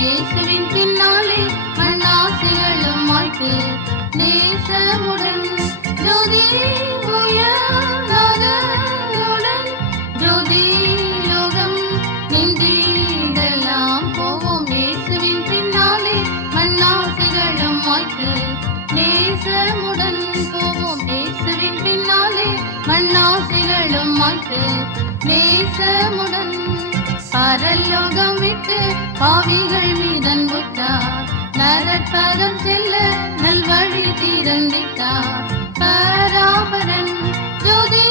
இயேசுவின் பின்னாலே மண்ணாசைகளும் மாய்த்து நேசமுடன் ஜோதி உயர்நாதனுடன் ஜோதி லோகம் நின்றிடலாம் போவோம் இயேசுவின் பின்னாலே மண்ணாசைகளும் மாய்த்து நேசமுடன் போவோம் இயேசுவின் பின்னாலே மண்ணாசைகளும் மாய்த்து நேசமுடன் பரலோகம் விட்டு பாவிகள் மீதன் விட்டார் நரப்பதம் செல்ல நல்வழி திறந்திட்டார் பராபரன் ஜோதி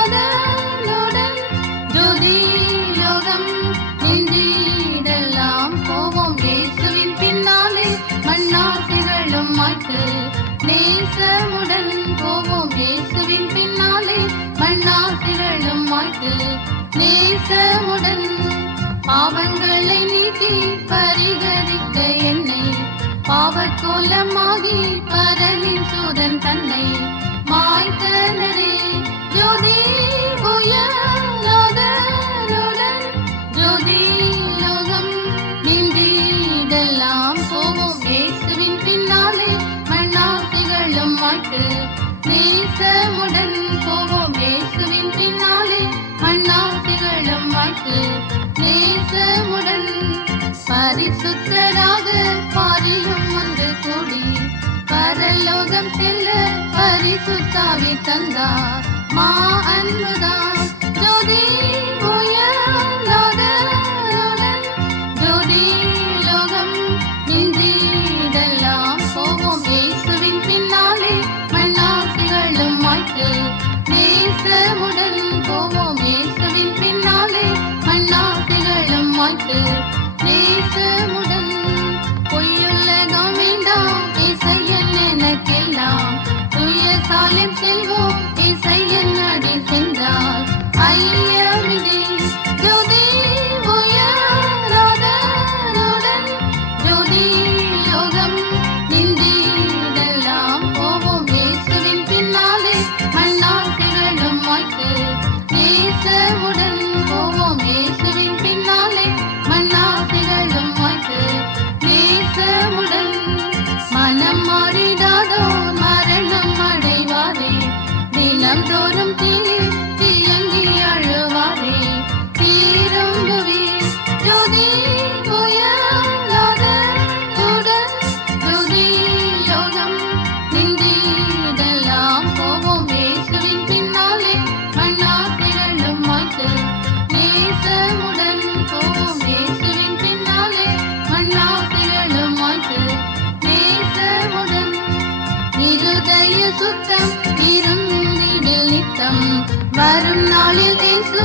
உயர்நாதனுடன் ஜோதி லோகம் நின்றிடலாம் போவோம் இயேசுவின் பின்னாலே மண்ணாசைகளும் மாய்த்து நேசமுடன் போவோம் இயேசுவின் பின்னாலே மண்ணாசைகளும் மாய்த்து நேசமுடன் பாவங்களை நீக்கி பரிகரித்த என்னை பாவக்கோலமாகி பரலின் சூதன் தன்னை மாய்த்தனரே ஜோதி உயர்நாதனுடன் ஜோதி லோகம் நின்றிடலாம் போவோம் இயேசுவின் பின்னாலே மண்ணாசைகளும் மாய்த்து நேசமுடன் போவோம் இயேசுவின் பின்னாலே மண்ணாசைகளும் மாய்த்து நேசமுடன் பரிசுத்தராக பாரியும் வந்து கூடி பரலோகம் செல்ல பரிசுத்தாவி தந்தார் மா அன்புதான் ஜோதி உயர்நாதனுடன் ஜோதி லோகம் நின்றிடலாம் போவோம் இயேசுவின் பின்னாலே மண்ணாசைகளும் மாய்த்து நேசமுடன் போவோம் இயேசுவின் பின்னாலே மண்ணாசைகளும் மாய்த்து நேசமுடன் பொய்யுலகம் வேண்டாம் இசையன் எனக்கெல்லாம் துய சாலம் செல்வோம் இசையன் அடி சென்றார் ஐயமிதே ஜோதி உயர்நாதனுடன் ஜோதி லோகம் நின்றிடலாம் போவோம் இயேசுவின் பின்னாலே மண்ணாசைகளும் மாய்த்து நேசமுடன் போவோம் இயேசுவின் பின்னாலே மண்ணாசைகளும் மாய்த்து நேசமுடன் மனம் மாறிடாதோ மரணம் அடைவாரே தினம்தோறும் தீயங்கி அழுவாரே திரும்புவே ஜோதி உயர்நாதனுடன் ஜோதி லோகம் நின்றிடலாம் போவோம் இயேசுவின் பின்னாலே மண்ணாசைகளும் மாய்த்து நேசமுடன் போவோம் இயேசுவின் பின்னாலே மண்ணாசைகளும் மாய்த்து நேசமுடன் இருதய சுத்தம் இருந்திடில் நித்தம் வரும் நாளில் இயேசு